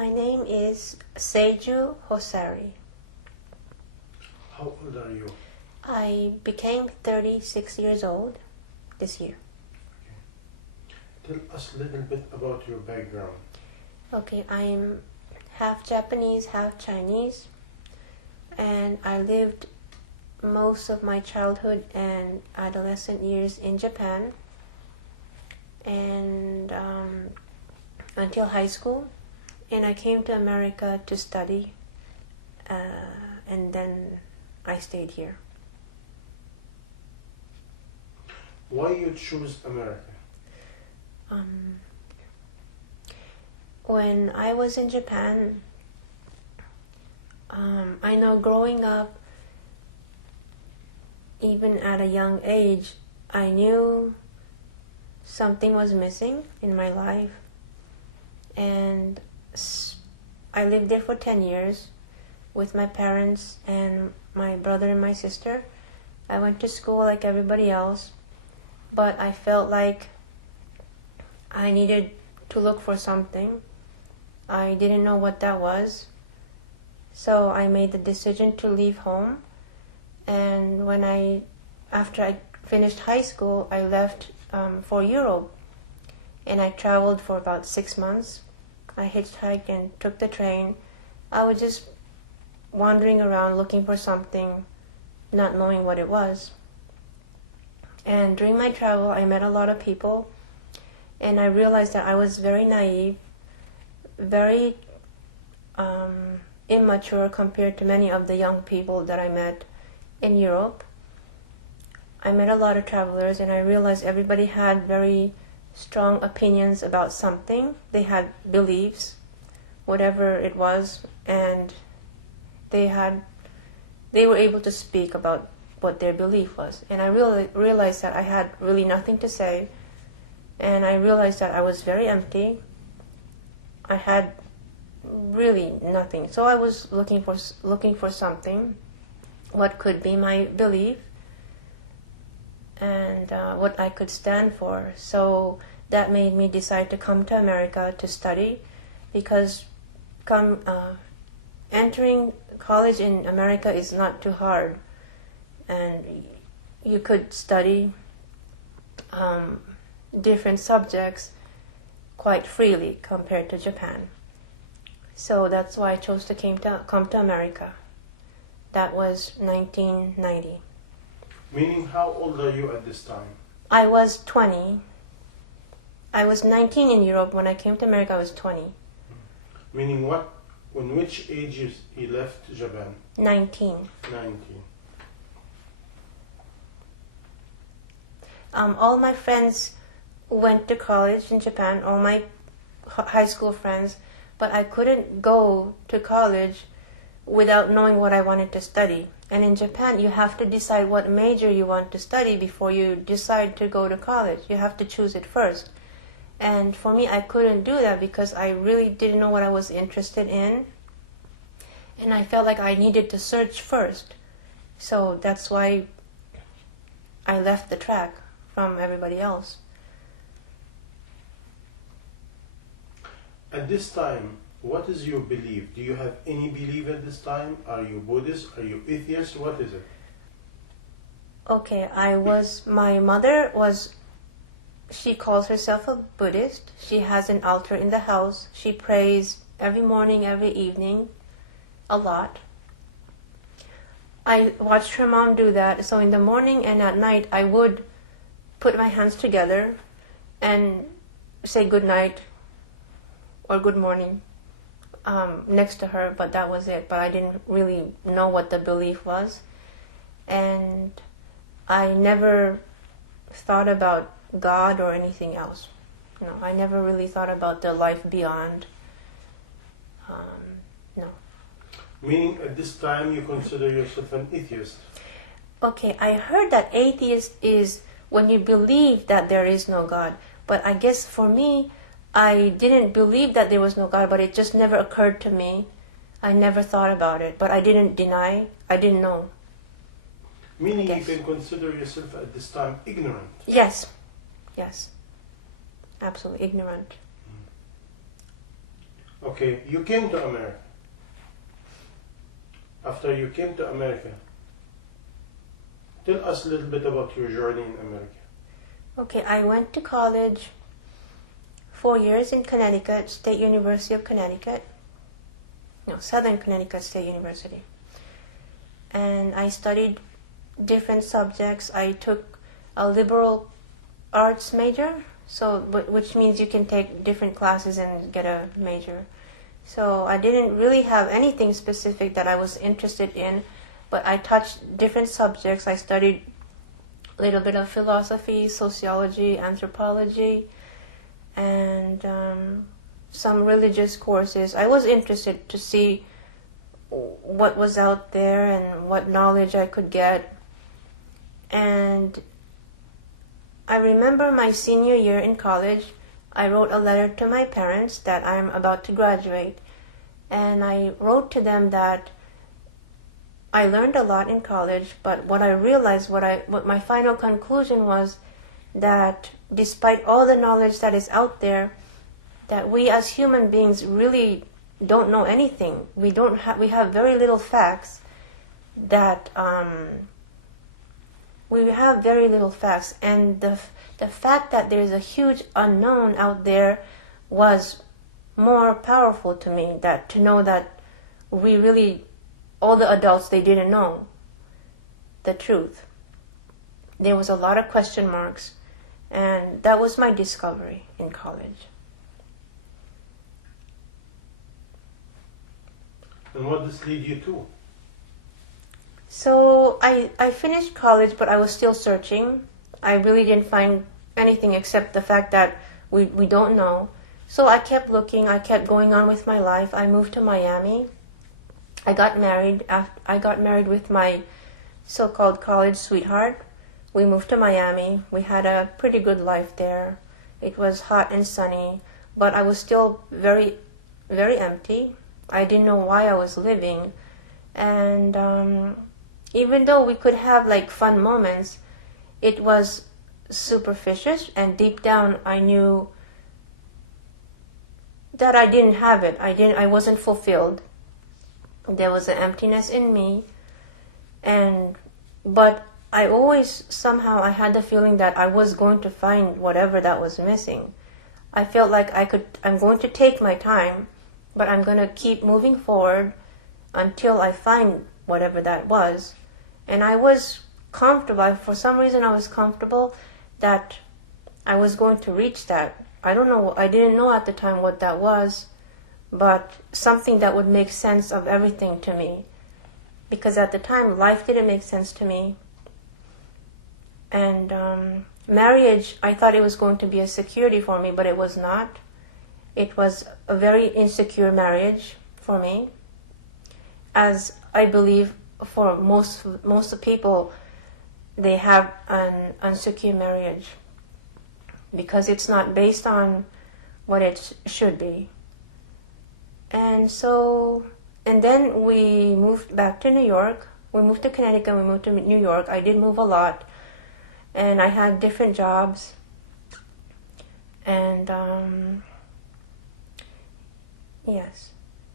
My name is Seiju Hosari. How old are you? I became 36 years old this year. Tell us a little bit about your background. Okay, I'm half Japanese, half Chinese, and I lived most of my childhood and adolescent years in Japan, and until high school, and I came to America to study, and then I stayed here. Why you choose America? When I was in Japan, I know growing up, even at a young age, I knew something was missing in my life. And I lived there for 10 years with my parents and my brother and my sister. I went to school like everybody else, but I felt like I needed to look for something. I didn't know what that was. So I made the decision to leave home. And after I finished high school, I left for Europe. And I traveled for about 6 months. I hitchhiked and took the train. I was just wandering around looking for something, not knowing what it was. And during my travel, I met a lot of people. And I realized that I was very naive, very immature compared to many of the young people that I met in Europe. I met a lot of travelers, and I realized everybody had very strong opinions about something. They had beliefs, whatever it was, and they were able to speak about what their belief was. And I realized that I had really nothing to say, and I realized that I was very empty. I had really nothing. So I was looking for something, what could be my belief, and what I could stand for. So that made me decide to come to America to study, because entering college in America is not too hard, and you could study different subjects quite freely compared to Japan. So that's why I chose to come to America. That was 1990. Meaning, how old are you at this time? I was 20. I was 19 in Europe. When I came to America, I was 20. Meaning what? In which age you left Japan? 19. 19. All my friends went to college in Japan, all my high school friends, but I couldn't go to college without knowing what I wanted to study. And in Japan, you have to decide what major you want to study before you decide to go to college. You have to choose it first. And for me, I couldn't do that because I really didn't know what I was interested in. And I felt like I needed to search first. So that's why I left the track from everybody else. At this time, what is your belief? Do you have any belief at this time? Are you Buddhist? Are you atheist? What is it? Okay, my mother was, she calls herself a Buddhist. She has an altar in the house. She prays every morning, every evening, a lot. I watched her mom do that. So in the morning and at night, I would put my hands together and say good night or good morning next to her, but that was it. But I didn't really know what the belief was. And I never thought about God or anything else. No, I never really thought about the life beyond. No. Meaning at this time you consider yourself an atheist? Okay, I heard that atheist is when you believe that there is no God. But I guess for me, I didn't believe that there was no God, but it just never occurred to me. I never thought about it, but I didn't deny. I didn't know. Meaning you can consider yourself at this time ignorant? Yes. Yes. Absolutely ignorant. Okay, you came to America. After you came to America, tell us a little bit about your journey in America. Okay, I went to college 4 years in Connecticut, State University of Connecticut. No, Southern Connecticut State University. And I studied different subjects. I took a liberal arts major, which means you can take different classes and get a major. So I didn't really have anything specific that I was interested in, but I touched different subjects. I studied a little bit of philosophy, sociology, anthropology, and some religious courses. I was interested to see what was out there and what knowledge I could get. And I remember my senior year in college, I wrote a letter to my parents that I'm about to graduate. And I wrote to them that I learned a lot in college, but what I realized, what my final conclusion was, that despite all the knowledge that is out there, that we as human beings really don't know anything. We have very little facts. We have very little facts, and the fact that there's a huge unknown out there was more powerful to me. That to know that we really, all the adults, they didn't know the truth. There was a lot of question marks, and that was my discovery in college. And what does lead you to? So I finished college, but I was still searching. I really didn't find anything except the fact that we don't know. So I kept looking. I kept going on with my life. I moved to Miami. I got married. I got married with my so-called college sweetheart. We moved to Miami. We had a pretty good life there. It was hot and sunny, but I was still very, very empty. I didn't know why I was living. And even though we could have like fun moments, it was superficial, and deep down I knew that I didn't have it. I wasn't fulfilled. There was an emptiness in me, but I always somehow I had the feeling that I was going to find whatever that was missing. I felt like I'm going to take my time, but I'm going to keep moving forward until I find whatever that was. And I was comfortable. For some reason I was comfortable that I was going to reach that. I don't know. I didn't know at the time what that was, but something that would make sense of everything to me. Because at the time, life didn't make sense to me. And marriage, I thought it was going to be a security for me, but it was not. It was a very insecure marriage for me. As I believe for most of people, they have an insecure marriage because it's not based on what it should be. And then we moved back to New York. We moved to Connecticut, we moved to New York. I did move a lot, and I had different jobs. And yes.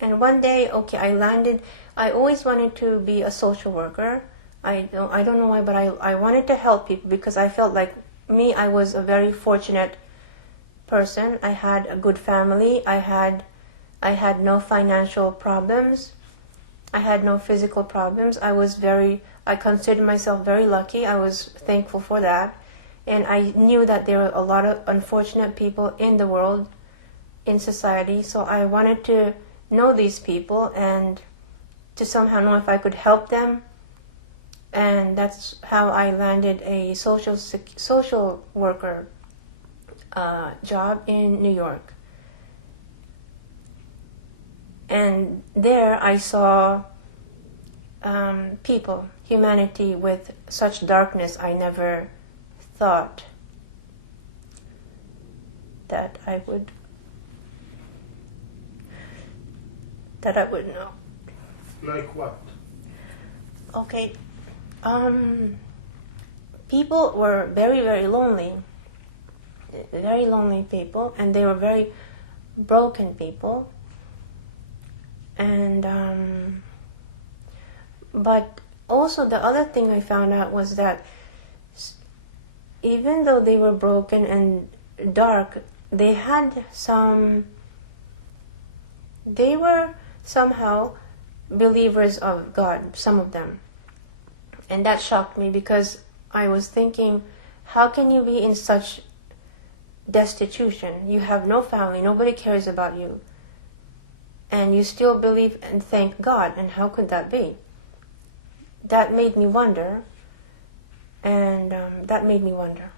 And one day, I landed. I always wanted to be a social worker. I don't know why, but I wanted to help people because I felt like I was a very fortunate person. I had a good family. I had no financial problems. I had no physical problems. I considered myself very lucky. I was thankful for that. And I knew that there were a lot of unfortunate people in the world, in society. So I wanted to know these people and to somehow know if I could help them. And that's how I landed a social worker job in New York. And there I saw humanity with such darkness I never thought that I would know. Like what? Okay. People were very, very lonely people, and they were very broken people. And but also the other thing I found out was that even though they were broken and dark, they were somehow believers of God, some of them. And that shocked me, because I was thinking, how can you be in such destitution? You have no family, nobody cares about you, and you still believe and thank God, and how could that be? That made me wonder, and that made me wonder.